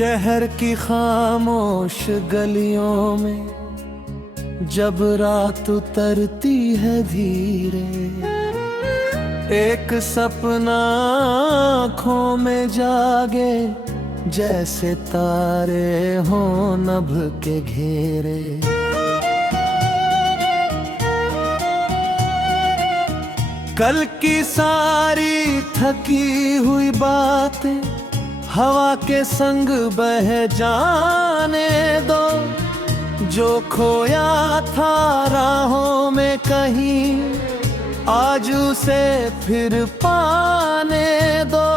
शहर की खामोश गलियों में जब रात उतरती है धीरे, एक सपना आँखों में जागे जैसे तारे हों नभ के घेरे। कल की सारी थकी हुई बातें हवा के संग बह जाने दो, जो खोया था राहों में कहीं आज उसे फिर पाने दो।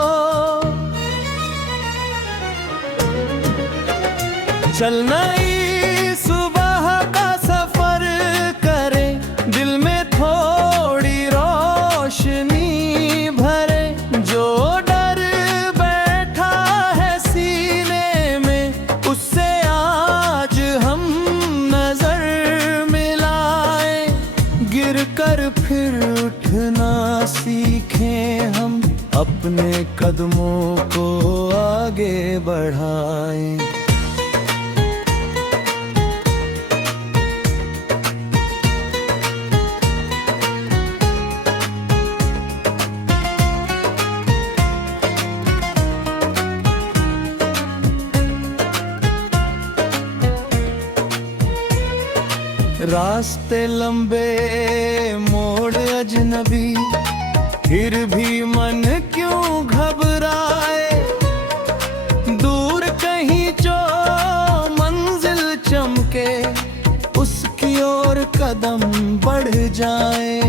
चल नई सुबह का सफर करें, दिल में थोड़ी रोशनी भरे, जो डर बैठा है सीने में उससे आज हम नजर मिलाएं। गिर कर फिर उठना सीखें हम, अपने कदमों को आगे बढ़ाएं। रास्ते लंबे मोड़ अजनबी, फिर भी मन क्यों घबराए। दूर कहीं जो मंजिल चमके उसकी ओर कदम बढ़ जाए।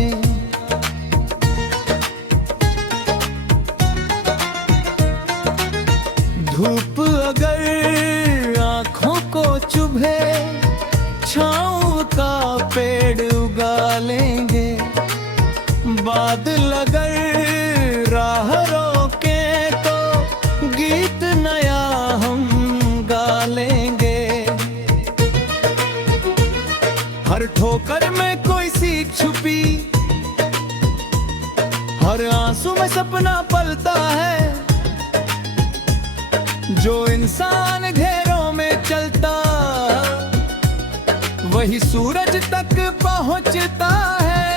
धूप अगर आँखों को चुभे, छाँव का पेड़ उगा लेंगे। बादल अगर राह रोके तो गीत नया हम गा लेंगे। हर ठोकर में कोई सीख छुपी, हर आंसू में सपना पलता है। जो इंसान घेरों में चलता वही सूरज तक पहुंचता है।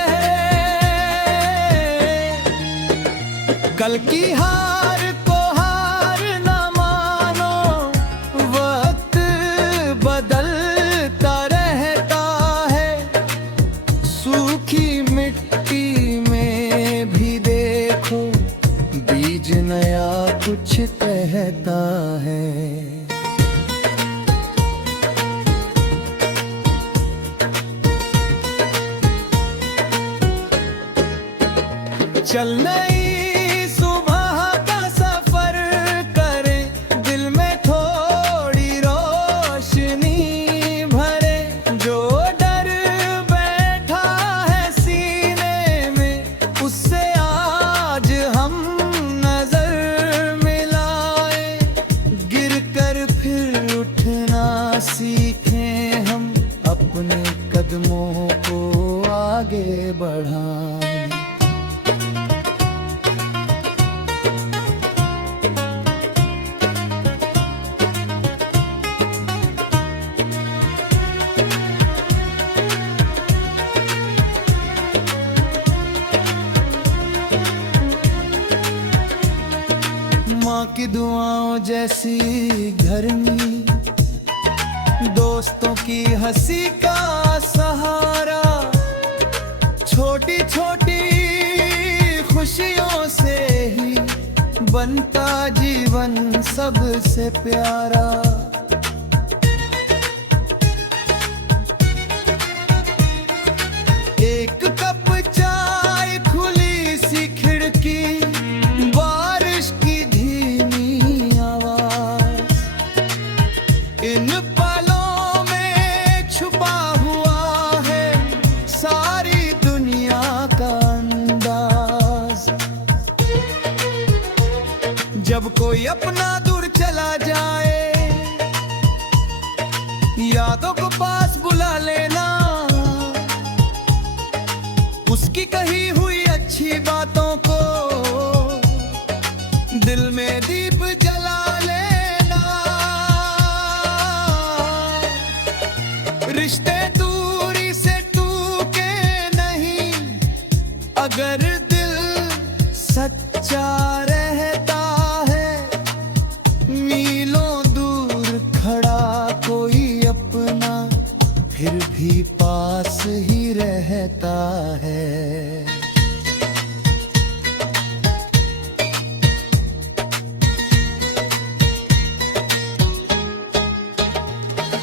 कल की हार को हार न मानो, वक्त बदलता रहता है। सूखी मिट्टी में भी देखो बीज नया कुछ कहता है। चल नई सुबह का सफर करें, दिल में थोड़ी रोशनी भरे, जो डर बैठा है सीने में उससे आज हम नजर मिलाएं। गिर कर फिर उठना सीखें हम, अपने कदमों को आगे बढ़ाएं। माँ की दुआओं जैसी घरनी, दोस्तों की हंसी का सहारा, छोटी छोटी खुशियों से ही बनता जीवन सबसे प्यारा। एक कप चाय, खुली सी खिड़की, बारिश की धीमी आवाज, इन पलों में छुपा हुआ है सारी दुनिया का अंदाज। जब कोई अपना दूर चला जाए, यादों को पास बुला लेना, उसकी कही हुई अच्छी बातों को दिल में दीप जला लेना।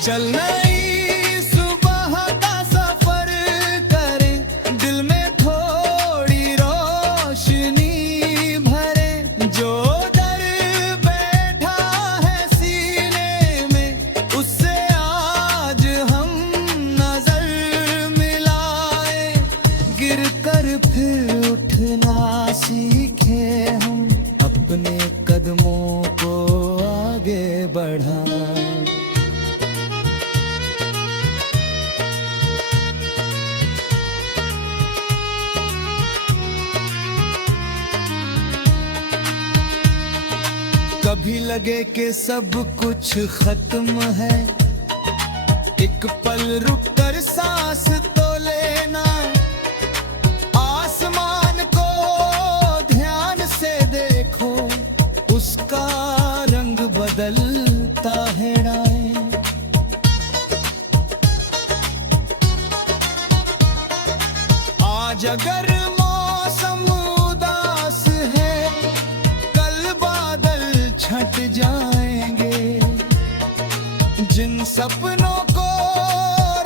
चल नई सुबह का सफर करें, दिल में थोड़ी रोशनी भरे। जो डर बैठा है सीने में, उससे आज हम नजर मिलाए। गिर कर फिर उठना सीखे हम, अपने कदमों को आगे बढ़ाएं। कभी लगे कि सब कुछ खत्म है, एक पल रुक कर सांस तो लेना। आसमान को ध्यान से देखो, उसका रंग बदलता है राय। आज अगर मौसम उदास है, कल बादल छट जाएंगे। जिन सपनों को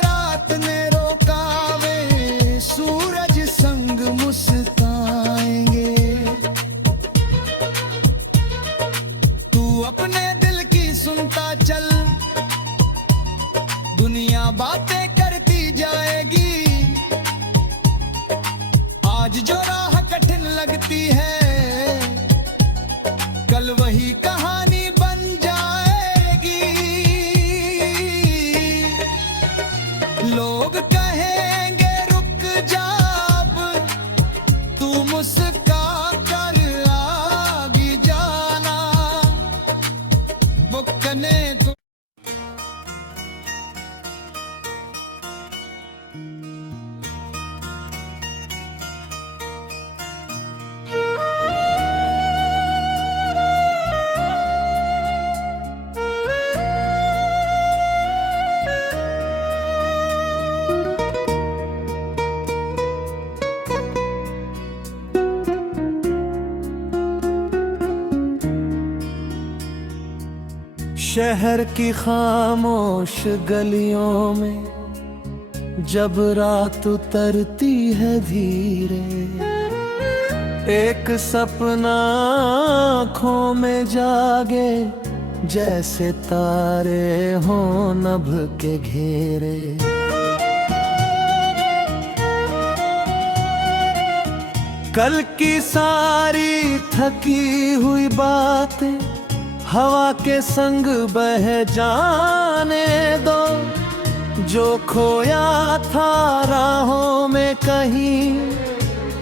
रात ने रोका, वे सूरज संग मुस्कुराएंगे। तू अपने दिल की सुनता चल, दुनिया बातें करती जाएगी। आज जो राह कठिन लगती है, कल वही कहानी बन जाएगी। लोग कहेंगे रुक जा अब, तू मुस्कुरा कर आगे जाना। वो कने को शहर की खामोश गलियों में जब रात उतरती है धीरे, एक सपना आँखों में जागे, जैसे तारे हों नभ के घेरे। कल की सारी थकी हुई बातें हवा के संग बह जाने दो। जो खोया था राहों में कहीं,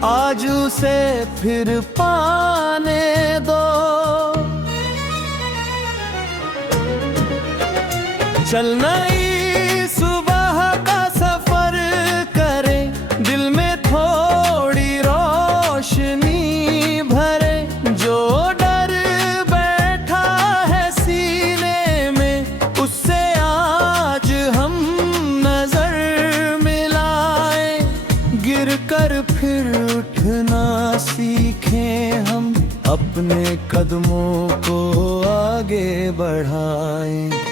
आज उसे फिर पाने दो। चल नई सुबह का सफर करें, दिल में थोड़ी रोशनी भरे। जो डर बैठा है सीने में, उससे आज हम नजर मिलाए। गिर कर फिर उठना सीखें हम, अपने कदमों को आगे बढ़ाएं।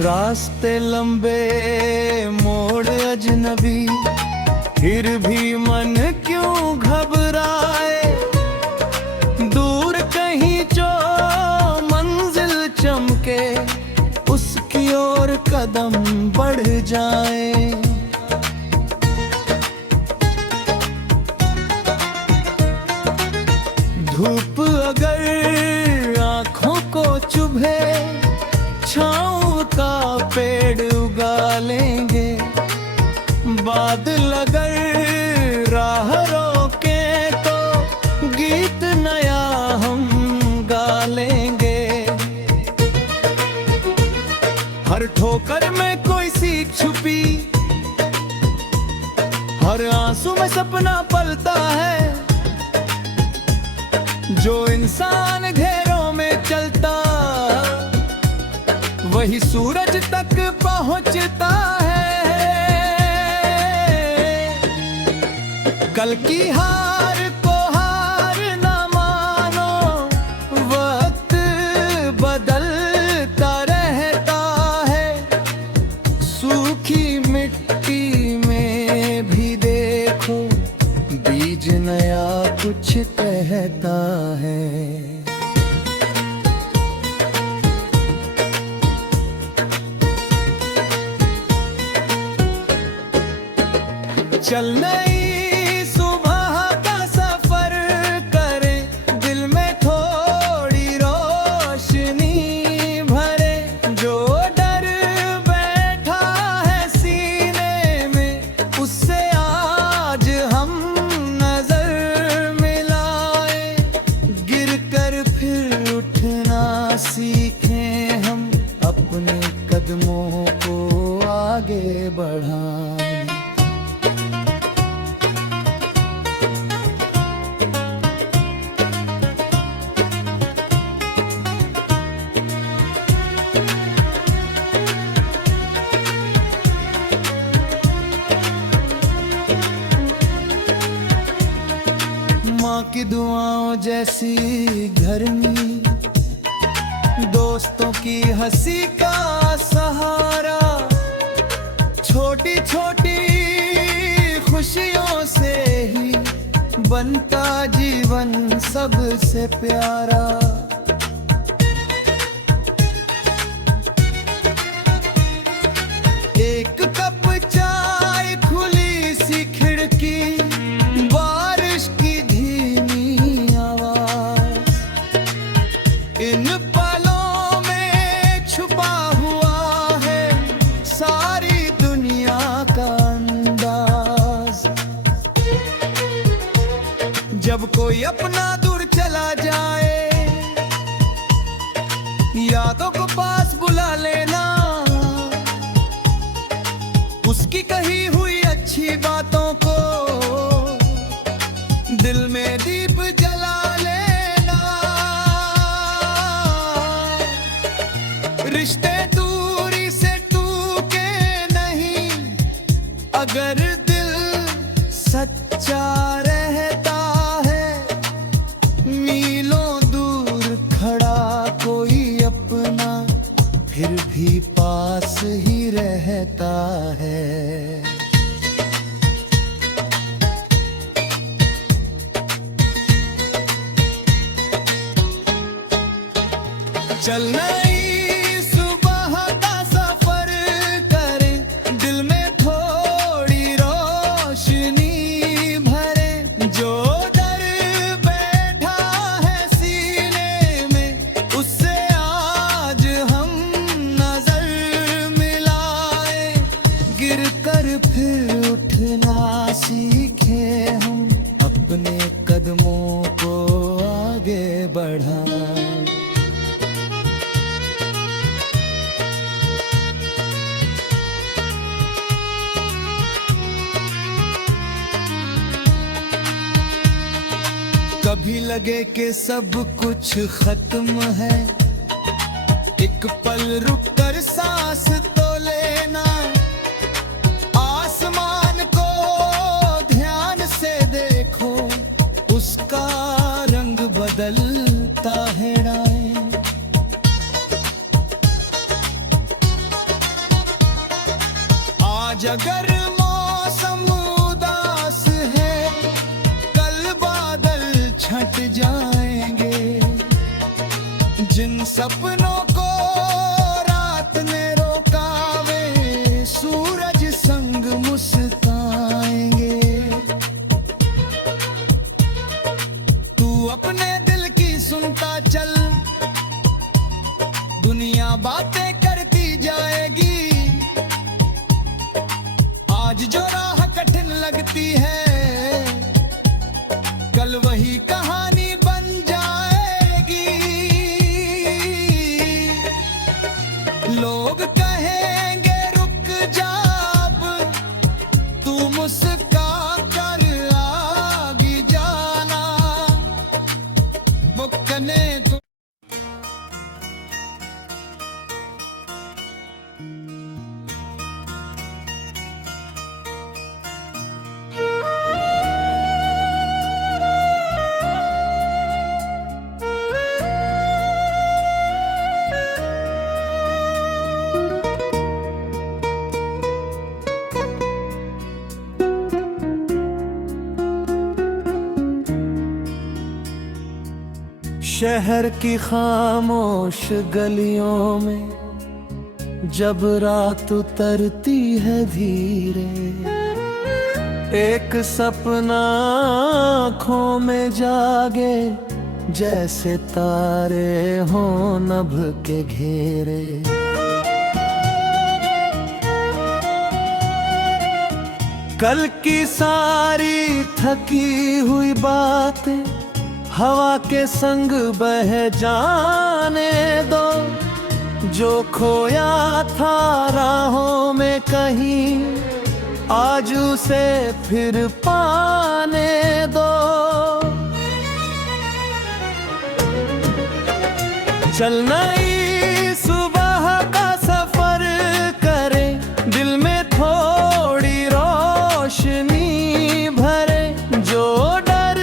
रास्ते लंबे मोड़ अजनबी, फिर भी मन क्यों घबराए। दूर कहीं जो मंजिल चमके, उसकी ओर कदम बढ़ जाए। धूप अगर आँखों को चुभे, छाँव का पेड़ उगा लेंगे। बादल अगर राह रोके, तो गीत नया हम गा लेंगे। हर ठोकर में कोई सीख छुपी, हर आंसू में सपना पलता है। जो इंसान घेरों में चलता वही सूरज तक पहुंचता है। कल की हार को हार न मानो, वक्त बदलता रहता है। सूखी मिट्टी में भी देखो, बीज नया कुछ कहता है। चल नई सुबह का सफर करें, दिल में थोड़ी रोशनी भरे। जो डर बैठा है सीने में, उससे आज हम नजर मिलाए। गिर कर फिर उठना सीखें हम, अपने कदमों को आगे बढ़ाएं। माँ की दुआओं जैसी घरनी, दोस्तों की हंसी का सहारा। छोटी छोटी खुशियों से ही बनता जीवन सबसे प्यारा। एक कप चाय, खुली सी खिड़की, बारिश की धीमी आवाज। इन पलों में छुपा हुआ है सारी दुनिया का अंदाज। जब कोई अपना दूर चला जाए, यादों को पास बुला लेना। उसकी कही हुई अच्छी बातों को दिल में दीप जला लेना। रिश्ते दूरी से टूटे नहीं, अगर दिल सच्चा रहता है। मीलों दूर खड़ा कोई अपना, फिर भी पास ही रहता है। चल नई सुबह का सफर करें, दिल में थोड़ी रोशनी भरे। जो डर बैठा है सीने में, उससे आज हम नजर मिलाए। गिर कर फिर उठना सीखे हम, अपने कदमों को आगे बढ़ाएं। कभी लगे कि सब कुछ खत्म है, एक पल रुक कर सांस तो लेना। आसमान को ध्यान से देखो, उसका रंग बदलता है राय। आज अगर मौसम उदास है, कल बादल छट जाएंगे। जिन सपनों को रात ने रोका, वे सूरज संग मुस्काएंगे। तू अपने दिल की सुनता चल, दुनिया बातें करती जाएगी। आज जो राह कठिन लगती है, कल वही कहानी बन जाएगी। लोग कहेंगे रुक जा अब, तू मुस्का कर आगे जाना। मुक्कने को शहर की खामोश गलियों में जब रात उतरती है धीरे, एक सपना आँखों में जागे, जैसे तारे हों नभ के घेरे। कल की सारी थकी हुई बातें हवा के संग बह जाने दो, जो खोया था राहों में कहीं आज उसे फिर पाने दो। चलना ही सुबह का सफर करे, दिल में थोड़ी रोशनी भरे, जो डर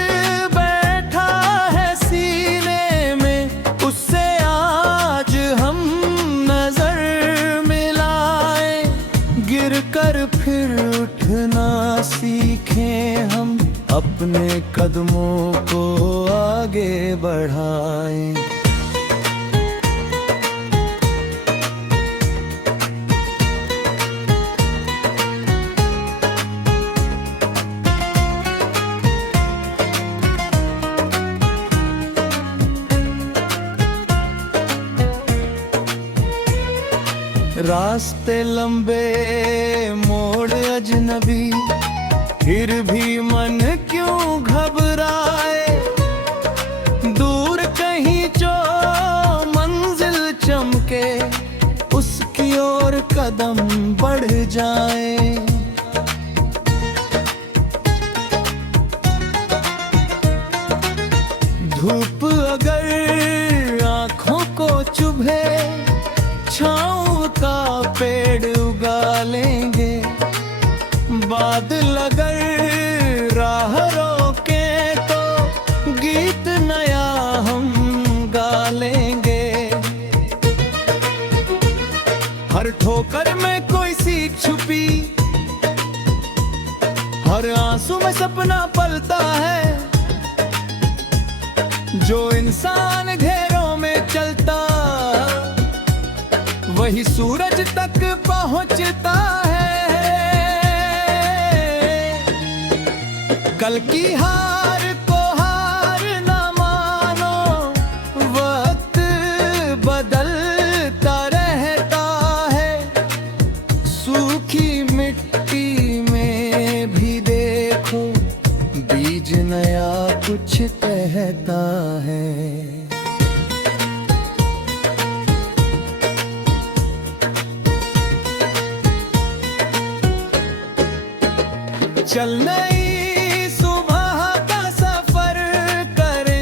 बैठा है सीने में उससे आज हम नजर मिलाए। गिर कर फिर उठना सीखें हम, अपने कदमों को आगे बढ़ाएं। रास्ते लंबे मोड़ अजनबी, फिर भी मन क्यों घबराए। दूर कहीं जो मंजिल चमके उसकी ओर कदम बढ़ जाए। धूप अगर आँखों को चुभे, छाँव का पेड़ उगा लेंगे। बादल अगर राह रोके तो गीत नया हम गा लेंगे। हर ठोकर में कोई सीख छुपी, हर आंसू में सपना पलता है। जो इंसान घेरों में चलता वही सूरज तक पहुंचता है। कल की हार को हार न मानो, वक्त बदलता रहता है। सूखी मिट्टी में भी देखो बीज नया कुछ कहता है। चल नई सुबह का सफर करे,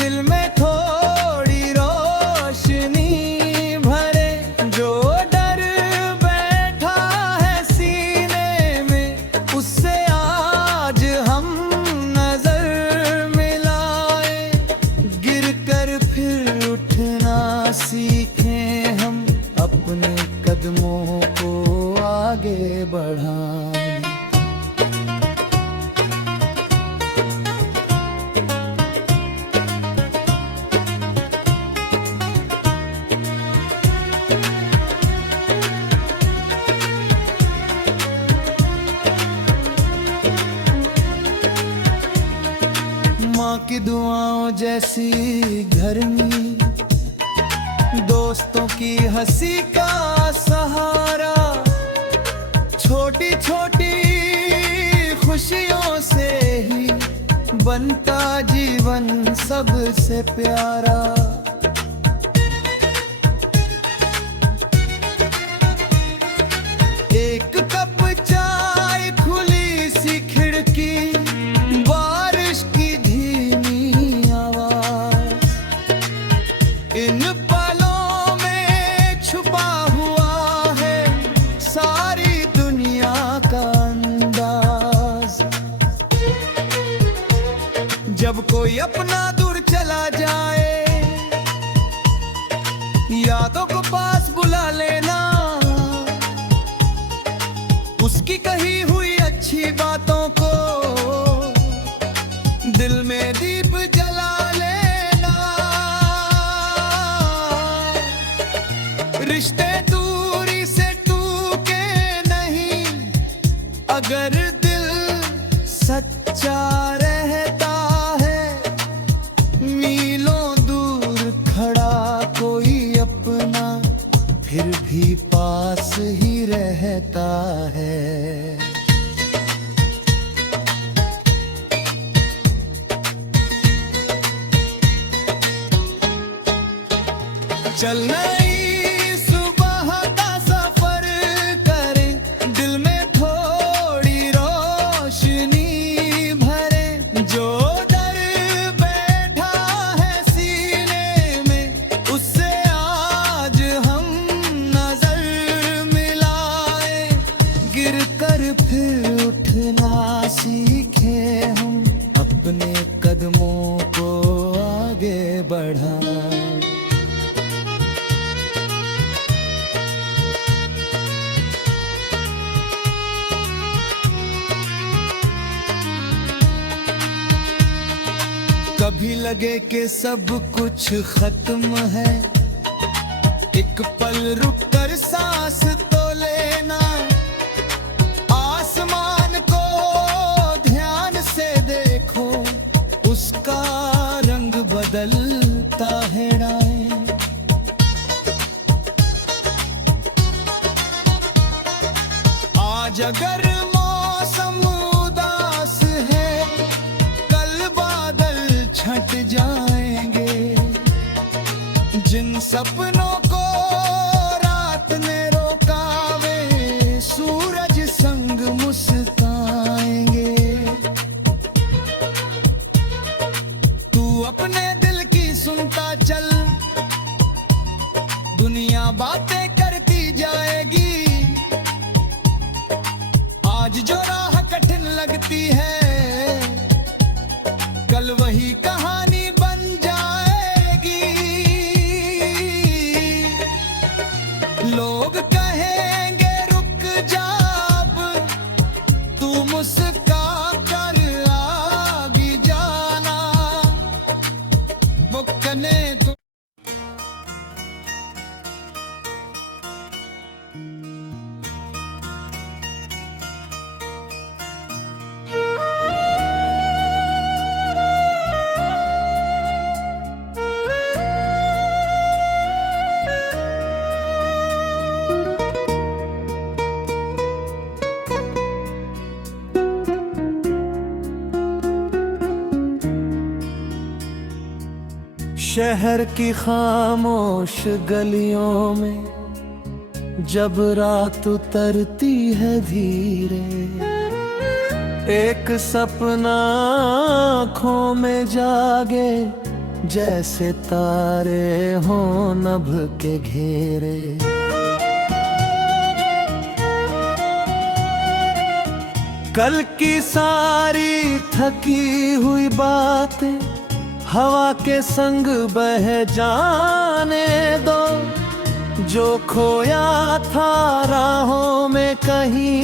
दिल में थोड़ी रोशनी भरे। जो डर बैठा है सीने में उससे आज हम नजर मिलाए। गिर कर फिर उठना सीखें हम, अपने कदमों को आगे बढ़ाएं। माँ की दुआओं जैसी घरनी, दोस्तों की हंसी का सहारा। छोटी छोटी खुशियों से ही बनता जीवन सबसे प्यारा। एक कप चाय, खुली सी खिड़की, बारिश की धीमी आवाज। इन पलों में छुपा हुआ है सारी दुनिया का अंदाज। जब कोई अपना दूर चला जाए, यादों को पास बुला लेना। उसकी कही हुई अच्छी बातों को दिल में दीप जला लेना। रिश्ते दूरी से टूटे नहीं, अगर दिल सच्चा रहता है। मीलों दूर खड़ा कोई अपना, फिर भी पास ही रहता है। चल नई सुबह का सफर करें, दिल में थोड़ी रोशनी भरे। जो डर बैठा है सीने में, उससे आज हम नजर मिलाए। गिर कर फिर उठना सीखे हम, अपने कदमों को आगे बढ़ाएं। कभी लगे कि सब कुछ खत्म है, एक पल रुक कर सांस तो लेना। आसमान को ध्यान से देखो, उसका रंग बदलता है राय। आज अगर मौसम उदास है, कल बादल छट जाएंगे। जिन सपनों को रात ने रोका, वे सूरज संग मुस्काएंगे। तू अपने दिल की सुनता चल, दुनिया बातें करती जाएगी। आज जो राह कठिन लगती है, कल वही कहानी बन जाएगी। लोग कहेंगे रुक जा अब, तू मुस्का कर आगे जाना। वो कने तो शहर की खामोश गलियों में जब रात उतरती है धीरे, एक सपना आँखों में जागे, जैसे तारे हों नभ के घेरे। कल की सारी थकी हुई बातें हवा के संग बह जाने दो। जो खोया था राहों में कहीं,